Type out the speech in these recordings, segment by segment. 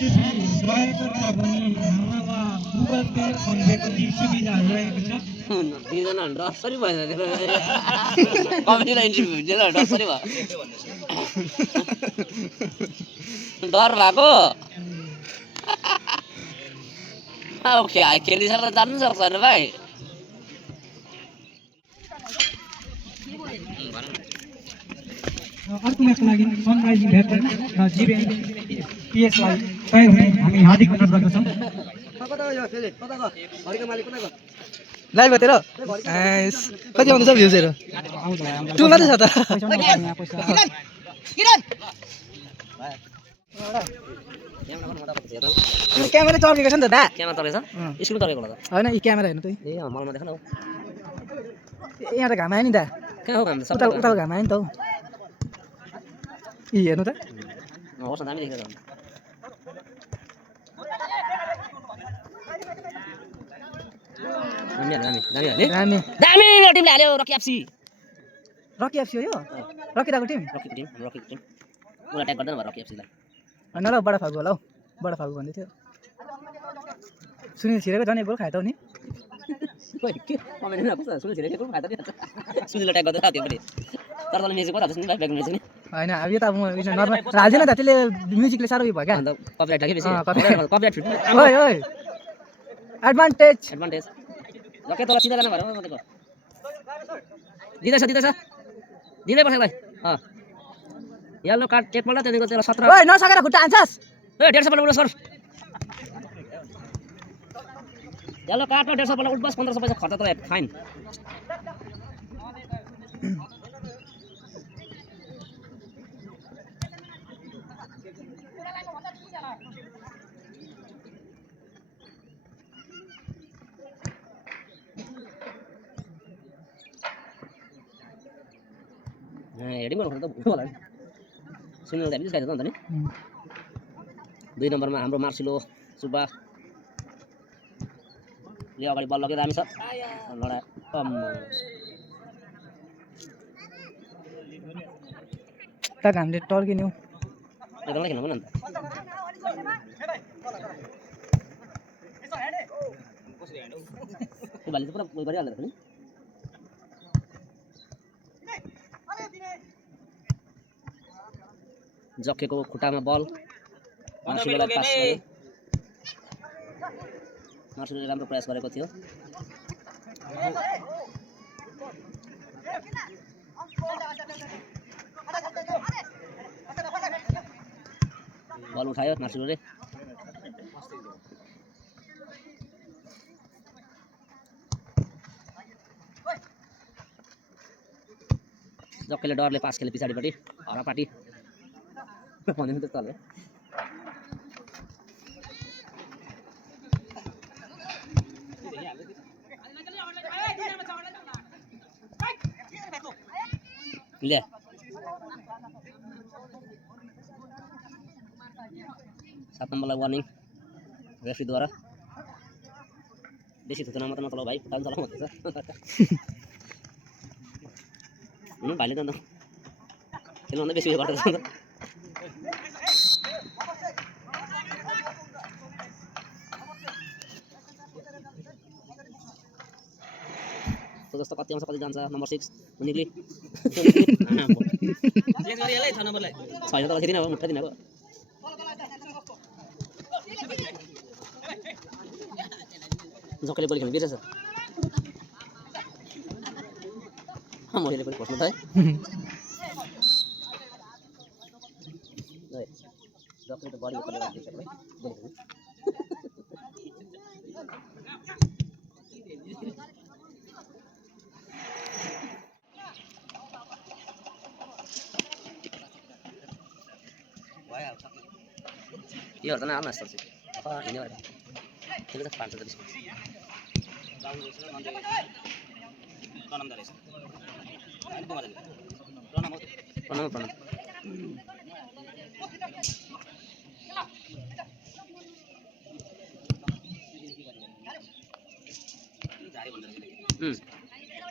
त्यसपछि सहयोगकर्ता पनि हाम्रोमा गुगल पे फोन पेको ती सुविधाहरू रहेको छ। दुईजना डसरी भयो कमेडीलाई इन्टरभ्यू दिएर डसरी भयो डर भएको अब खेलिसकेर जान्नु सक्छ होइन भाइ अर्को म्याचको लागि सनराइजिङ भेटरेन र जिबिएन पिएसलाई तय हुने हामी हार्दिक अनुरोध गर्दछौँ। लाइभ तेरो कति आउँदैछ भ्युजहरू 2 मात्रै छ त क्यामेरा चर्केको छ नि त दा क्यामेरा तरेछ स्क्रिन तरेको होला त होइन यी क्यामेरा हेर्नु त ए मलमा देख न यहाँ त घाम आयो नि दा कहाँ हो काम उता उता घाम आयो नि त हौ यी हेर्नु त होस् न दामी देखेर दामी दामी दामी दामी टिमले हाल्यो रकी एफसी रकी एफसी हो यो रकी दाको टिम रकी टिम उला ट्याग गर्दैन रकी एफसीलाई होइन ल बडा फागु होला हौ बडा फागु भन्दै थियो सुनिल छिरेको झन् एक गोल खायो त नि के कमेन्ट न कस्तो सुनिल छिरेको खायो त सुनिल ट्याग गर्दै थियो पनि तर तले म्युजिक पराउँछ नि भाइ ब्याक म्युजिक नि होइन अब यो त अब म नर्मल हाल्दैन त त्यसले म्युजिकले साह्रो उयो भयो क्या अन्त कपिराइट लाग्यो बेसी कपिराइट फिट ओइ ओइ एडभान्टेज लके तल सिधा जानु भएर भनेको दिदैछ दिदै पर्छ भाइ येलो कार्ड एकपल्ट त्यहाँदेखिको तेरो 17 ओइ नसकेर खुट्टा हान्छस् ए 150 पल्ट उठ सर येलो कार्ड 150 पल्ट उठ बस 1500 पैसा खर्च त फाइन हेडिङ गर्नु त भुल होला सुनिल दाइ बिस खाइदिन्छ अन्त नि 2 नम्बरमा हाम्रो मार्सिलो सुब्बा ले अगाडि बल लगेर दामी छ लडा त हामीले टर्किन्यौ एकदमै खेल्नु पनि अन्त त्यो भाइले त पुरा उयो गरिहाल्दो रहेछ नि जक्केको खुट्टामा बल मार्सिलोले राम्रो प्रयास गरेको थियो बल उठायो मार्सिलोले जक्केले डरले पास खेले पछाडिपट्टि हरापाटी भन्दिनु त्यस्तो हाल्यो ले 7 नम्बरलाई वार्निङ रेफ्रीद्वारा बेसी थुतना मात्र नचलाऊ भाइ फुटाउनु चलाऊ भन्दैछ भाइले त खेल्नुभन्दा बेसी उयो गर्दैछ नि त जस्तो कति आउँछ कति जान्छ नम्बर 6 उनीले चेन्ज गरिहालै 6 नम्बरलाई छैन त खेदिन अब मुट्टा दिनको जक्कले गोली खेल्नु बिर्सेछ मैले पनि खोज्नु त है जक्कले त बडी गोली गरिदिन्छ है यो त नआउनु जस्तो चाहिँ हिँड्ने भएर त्यसले त फाल्छ त त्यसमा प्रणाम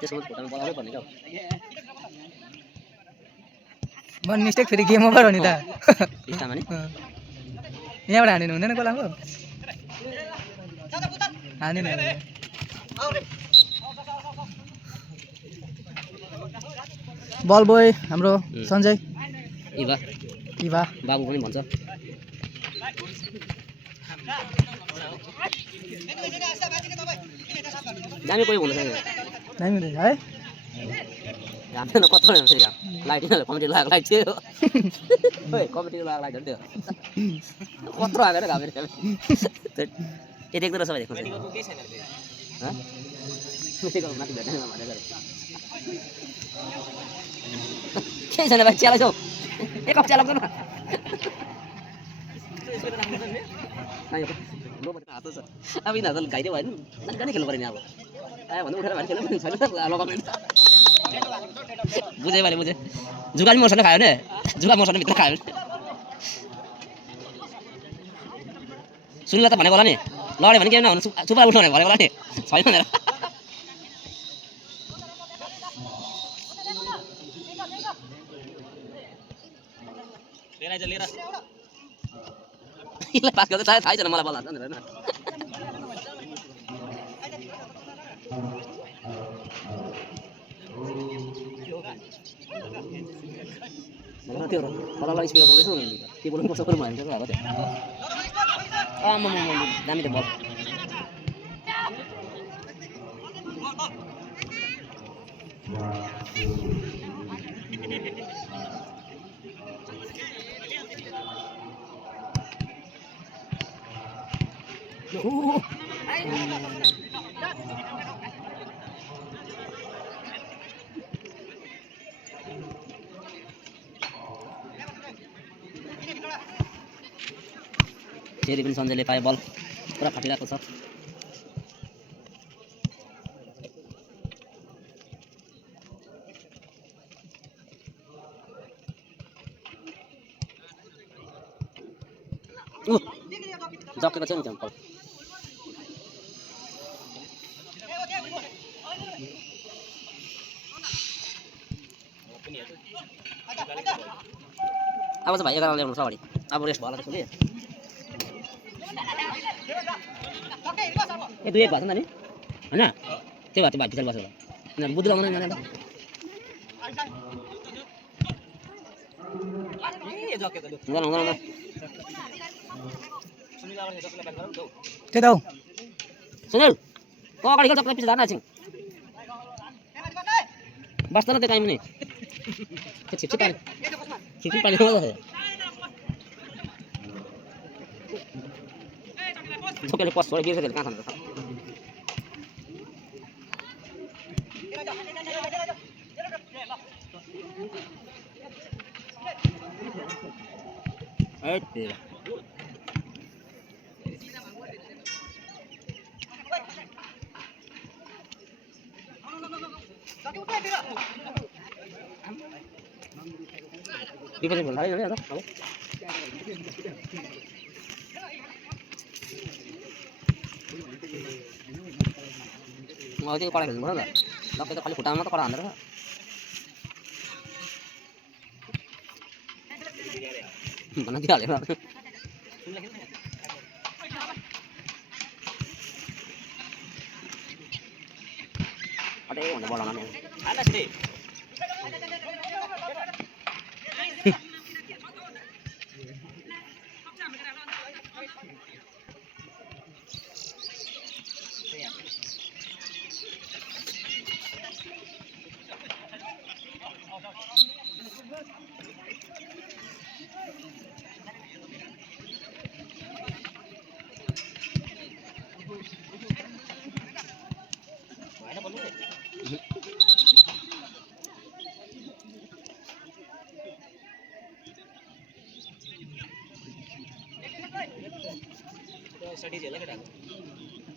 त्यसको खुट्टामा बोलाउनै पर्ने क्या मन मिस्टेक फेरि गेम ओभर हो नि त स्टामा नि यहाँबाट हानिनु हुँदैन कोलाको हानिनु बल बोय हाम्रो सञ्जय इभा इभा बाबु पनि भन्छ दामी कोही हुनु छैन दामी हुँदैछ है हाम्रो कत्रो हुन्छ लाइट कमिटी लगाएको लाइट थियो ओइ कमिटी लगाएको लाइट हो नि त्यो कत्रो हालेर घामेर ए देख्दो रहेछ भाइ देख्नु माथि भेट्दैन भनेर केही छैन भाइ चिया लैछौ एक कप चिया लाग्दैन अब यिनीहरू त घाइते भयो नि जाने खेल्नु पऱ्यो नि अब आयो भने उठेर भाइ खेल्नु पनि छैन लगाउने बुझेँ मैले बुझेँ जुगा पनि मसँग खायो भने जुगा मसँग भित्र खायो भने सुनिल त भनेको होला नि लड्यो भने के नहुनु चुपा उठ्नु भनेको होला नि छैन भनेर यसलाई पास गर्दा थाहै छैन मलाई बल हाल्छ भनेर होइन त्यो होला स्पिड बोल्दैछु के बोल्नु पर्छ कुरो भन्छ क्या त्यो आम्मामा दामी त्यो बल फेरि पनि सञ्जयले पायो बल पुरा फाटिरहेको छ जकेको छ नि त्यो बल अब चाहिँ भाइ 11 ल्याउनु छ अगाडि अब रेस्ट भयो त्यसको कि ए 2-1 भएको छ नि होइन त्यही भएर त्यो भाइ पछाडि बसेर यिनीहरू बुद्धि लगाउनु नि त्यही त हौ सुनिल त अगाडि खेल चक्कर पछि धार्न एकछिन बस्दैन त्यो काहीँ पनि छिप्छिप पानी झोकेले पस छोडेर बिर्सेर कहाँ खान्छ डिफेन्स बोल थाल्यो नि अब म त्यो कडा खेल्नु पर्छ नि त लक्कै त खालि खुट्टामा मात्र कडा हान्दै रहेछ भन्न दिइहालेर अटे भन्दा बढाउन नि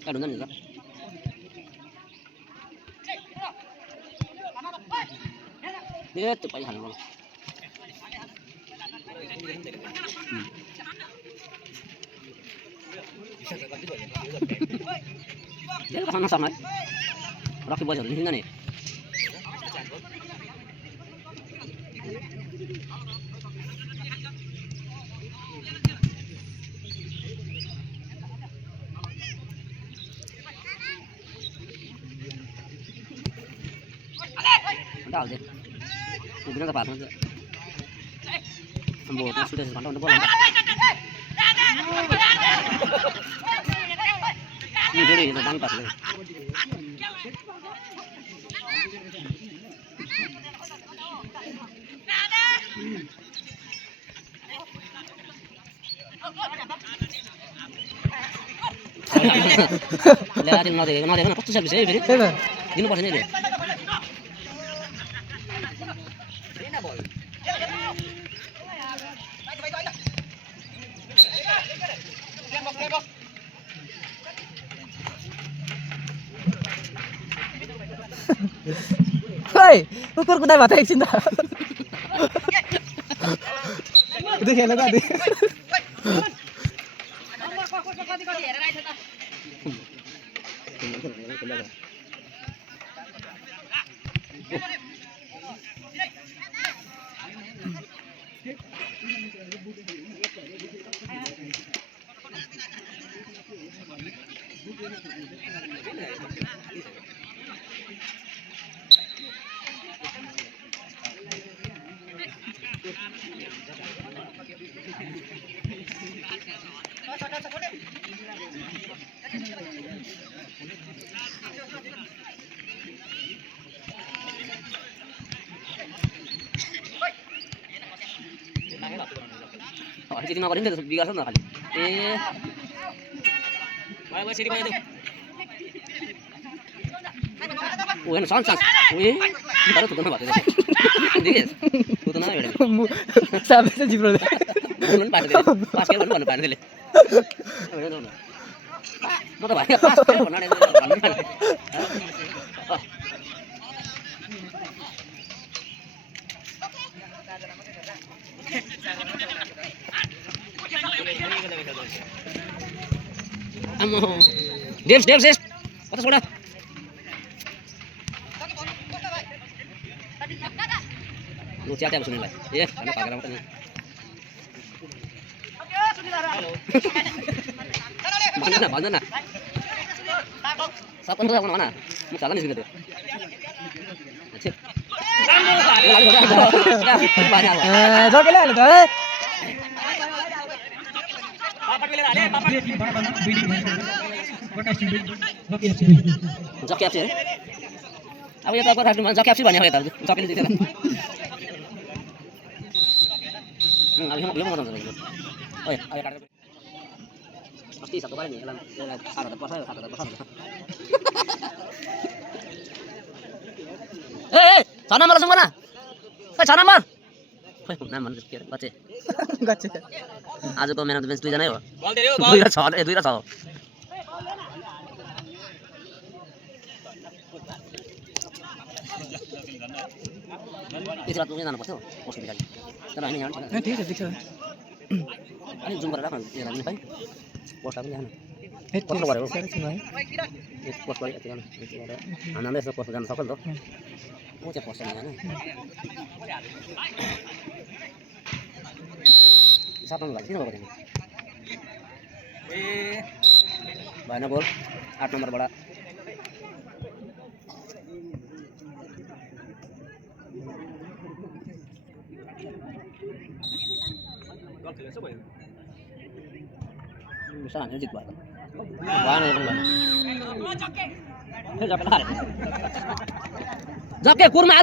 Kan हुन्छ नि त ए त्यो पाइ हाल्नु Dia kan sama. Rocky bocor di sini nih. डाल दे बिना का पास में हम बोलते हैं सुधर से घंटा घंटा बोलना ये जोड़ी है दान पास ले ले आदि ना दे ना पच्चीस सर्विस है फिर दिन पर नहीं they Hei, ukur ku dapat ek cinta. Itu hello ka di. Jadi nak orang itu biasa nak kali. Mana sini mana tu? Oh, ini sans. Oh, baru tu kena baca. Dikit. Tu tu mana ada? Sampai se jibro. Belum pada deh. Pas ke belum pada deh. Mau tu banyak pas ke mana ada. Dev, atas bola. Lu siapa yang sunil lah? Iya, anak pagar apa ni? Mana? Siapa tu mana? Mau jalan di sini tu. Cip. Banyak lah. Jauh ke lah tu. Jok sih. Apa ya tahu aku harus jok sih banyak ya tahu. Jok ini tidak. Belum orang tu. Oh ya, ayah kata. Pasti satu kali ni, jalan ada puasa. Sana mal langsung mana? Sana mal. Nama mana? Baca. Gacha. आज को मैन of the bench दुईजना हो दुई र छ यति रात पुग्नै जानुपर्छ पोस्ट निकाली तर हामी यहाँ ठिक छ अनि जुम गरेर राख्नु यो लागि भाइ पोस्ट पनि यहाँ हेट पोस्ट गरेको भाइ पोस्ट गरे यति गरेर हामीले यसो पोस्ट गर्न सक्छ नि त म चाहिँ पोस्ट गर्न हैन सातमा लागि किन गरेको भएन गोल 8 नम्बरबाट bisa lanjut buat mana Zoke kurma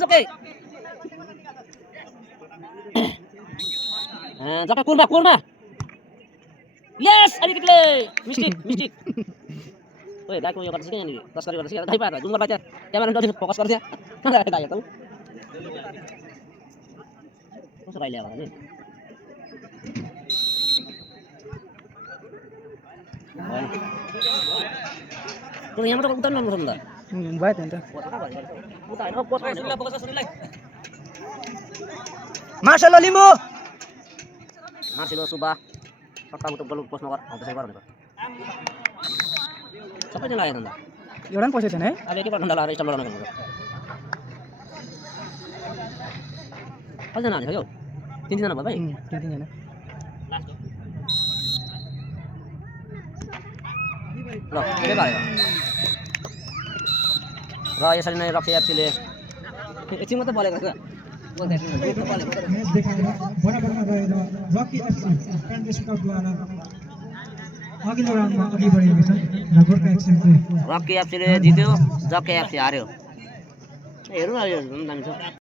Zoke Zoke kurma yes adik kecil mistik woi dah aku yang kasih kan ini tas kali kasih tapi apa jumlah baca jangan nanti fokus kerja nggak ada tahu kok sekali lewat ini Kau yang mana hutan nomor berapa? Baik nanti. Hutan, oh pos lagi. Marcelo Limbo. Marcelo Subah. Pertama untuk gol pos nomor, apa saya baru nih? Siapa yang lain anda? Orang posisi mana? Ada di mana lari sama orang kan? Apa jalan ayo? Tinggi sana apa? Tinggi sana. Loh, ini apa ya? र यसरी नै रक्सी एफसीले एकछिन मात्रै बोलेको छ match देखाएर बराबरमा रहेर रकी एफसी पेन्ट्री सुटआउटद्वारा अघिल्लो राउन्डमा अघि बढेको छ र गोर्खा एक्सचेन्जको रक्की एफसीले जित्यो जक्के एफसी हार्यो हेरौँ न यो दामी छ